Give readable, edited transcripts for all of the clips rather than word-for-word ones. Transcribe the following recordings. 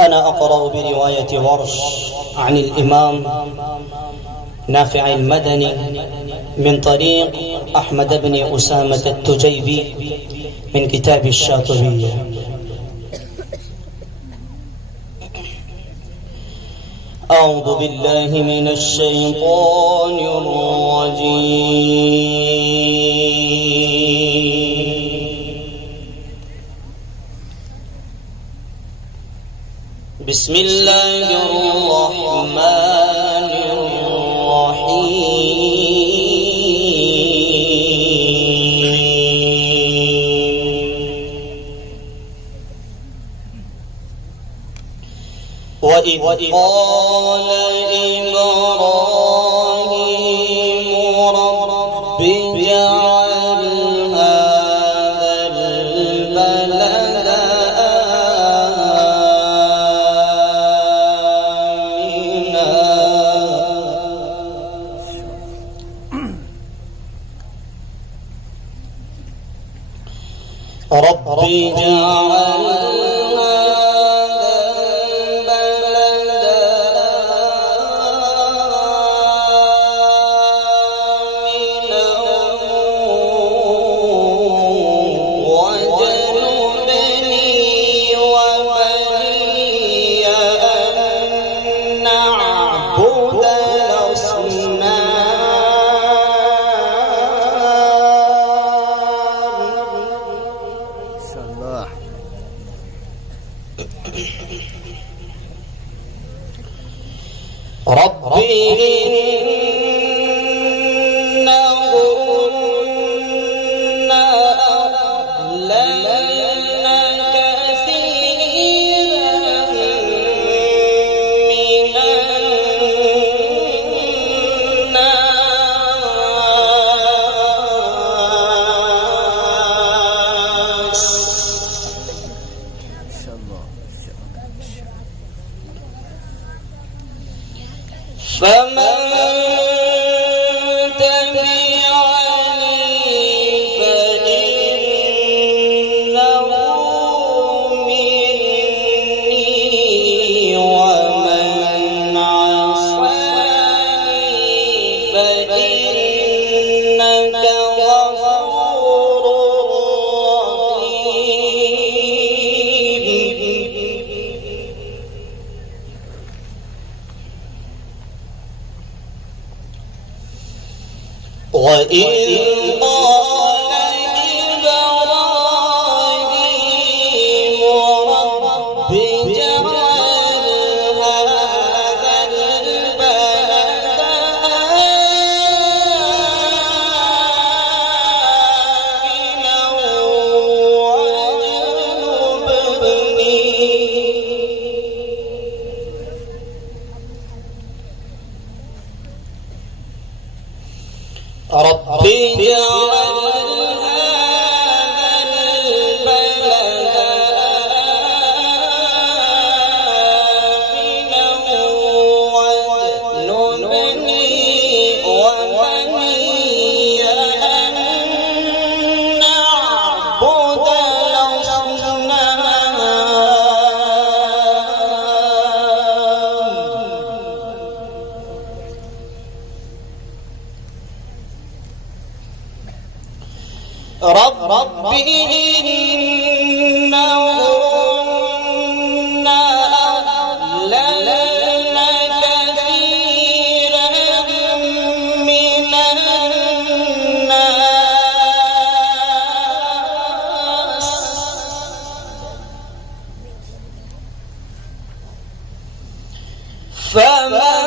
أنا أقرأ برواية ورش عن الإمام نافع المدني من طريق أحمد بن أسامة التجيبي من كتاب الشاطبية. أعوذ بالله من الشيطان الرجيم. بسم الله الرحمن الرحيم. وإذ قال إبراهيم رب اجعل هذا البلد آمنا رب اجعل ربي إنهن أضللن كثيرا من الناس فمن تبعني فإنه مني ومن عصاني فإنك غفور رحيم. وإذ قال إبراهيم رب اجعل هذا البلد آمنا رب اجعل هذا البلد آمنا واجنبني وبني أن نعبد الأصنام. رب إنهن أضللن كثيرا من الناس فمن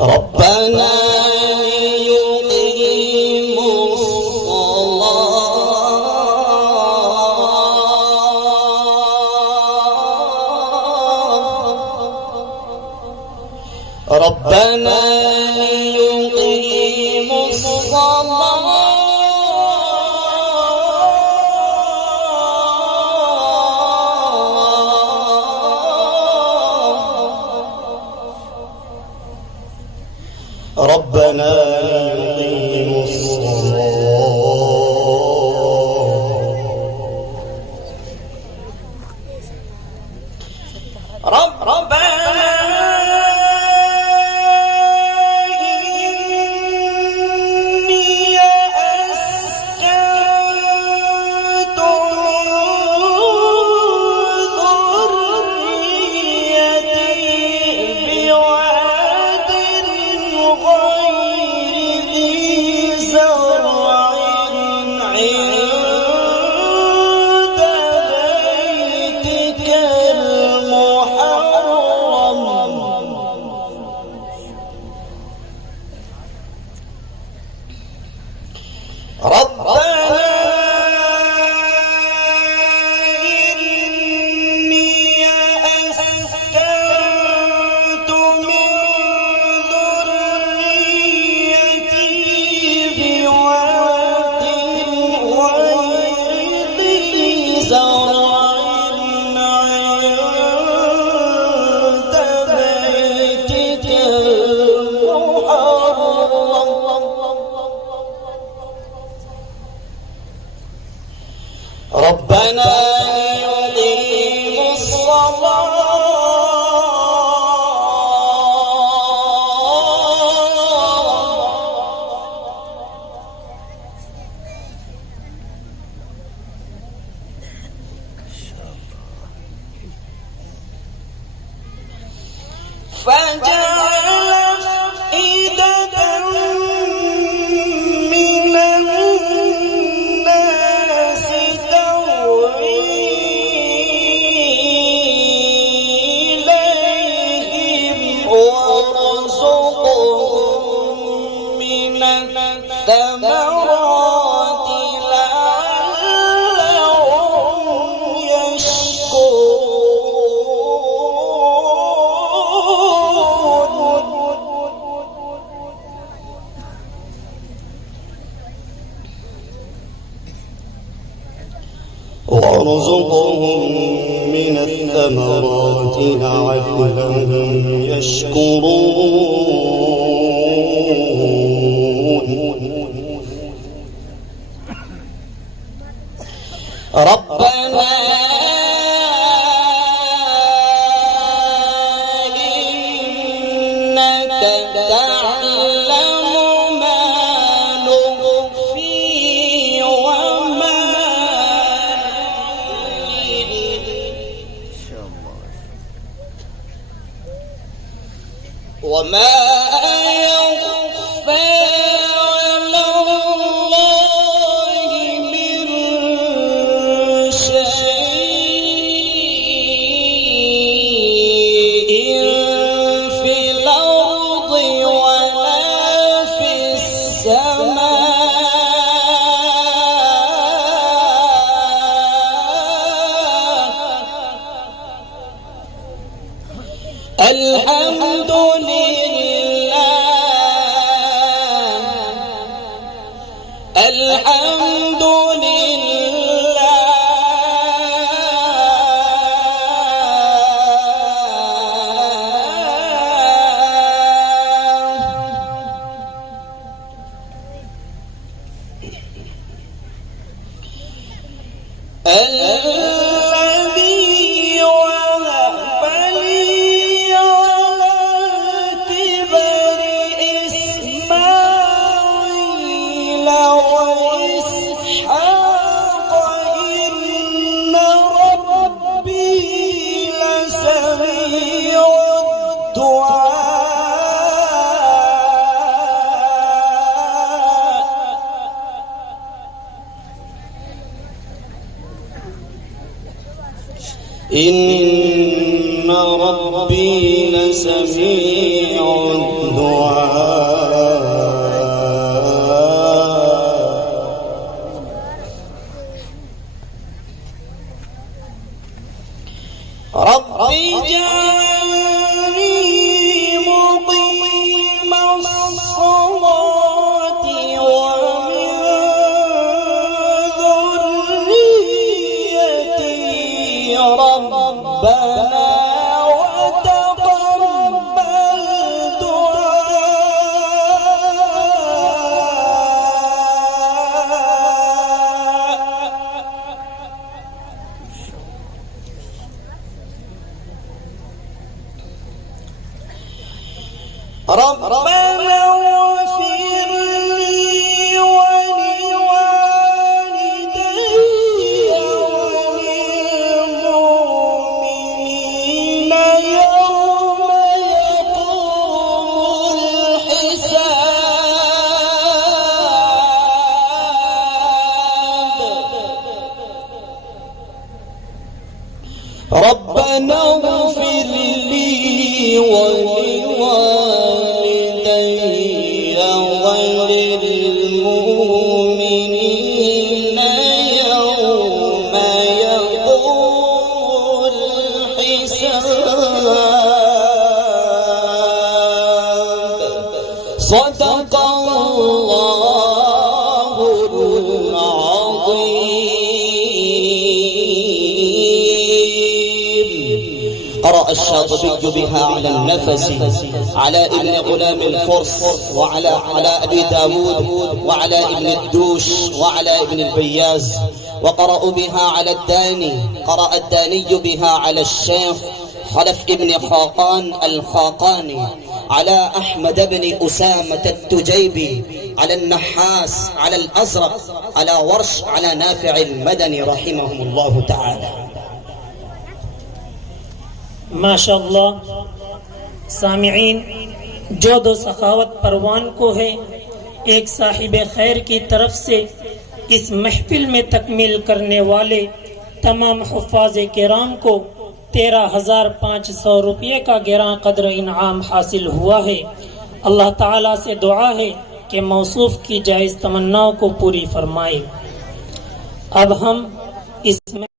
ربنا ليقيموا الصلاة ربنا ليقيموا الصلاة ربنا ليقيموا الصلاة ربنا إني أسكنت ذريتي بواد غير ذي زرع عند بيتك المحرم ربنا إني أسكنت من ذريتي بواد غير ذي زرع عند بيتك المحرم ربنا ليقيموا الصلاة فجعل أفئدة من الناس تهوي إليهم وارزقهم من الثمرات لعلهم يشكرون وارزقهم من الثمرات لعلهم يشكرون ربنا إنك تعلم ما نخفي وما يخفى على الله من شيء في الأرض ولا في السماء الحمد الحمد لله الذي وهب لي على الكبر إسماعيل وإسحاق إن ربي لسميع الدعاء إن ربي ربي لسميع الدعاء. ربي اجعلني مقيم الصلاة ومن ذريتي ربنا وتقبل دعاء. ربنا اغفر لي ولوالدي وللمؤمنين يوم يقوم الحساب. ربنا اغفر لي ولوالدي وللمؤمنين يوم يقوم الحساب. صدق الله العظيم. قرأ الشاطبي بها على النفس على ابن غلام الفرس وعلى أبي داود وعلى ابن الدوش وعلى ابن البياز. وقرأوا بها على الداني، قرأ الداني بها على الشيخ خلف ابن خاقان الخاقاني، على أحمد بن أسامة التجيبي، على النحاس، على الأزرق، على ورش، على نافع المدني رحمهم الله تعالى. माशाअल्लाह। सामिईन, जोद व सखावत परवान को है, एक साहिब खैर की तरफ से इस महफिल में तकमील करने वाले तमाम हुफ़ाज़ किराम को 13,500 रुपये का गिरां कदर इनाम हासिल हुआ है। अल्लाह ताला से दुआ है कि मौसूफ की जायज़ तमन्नाओं को पूरी फरमाए। अब हम इसमें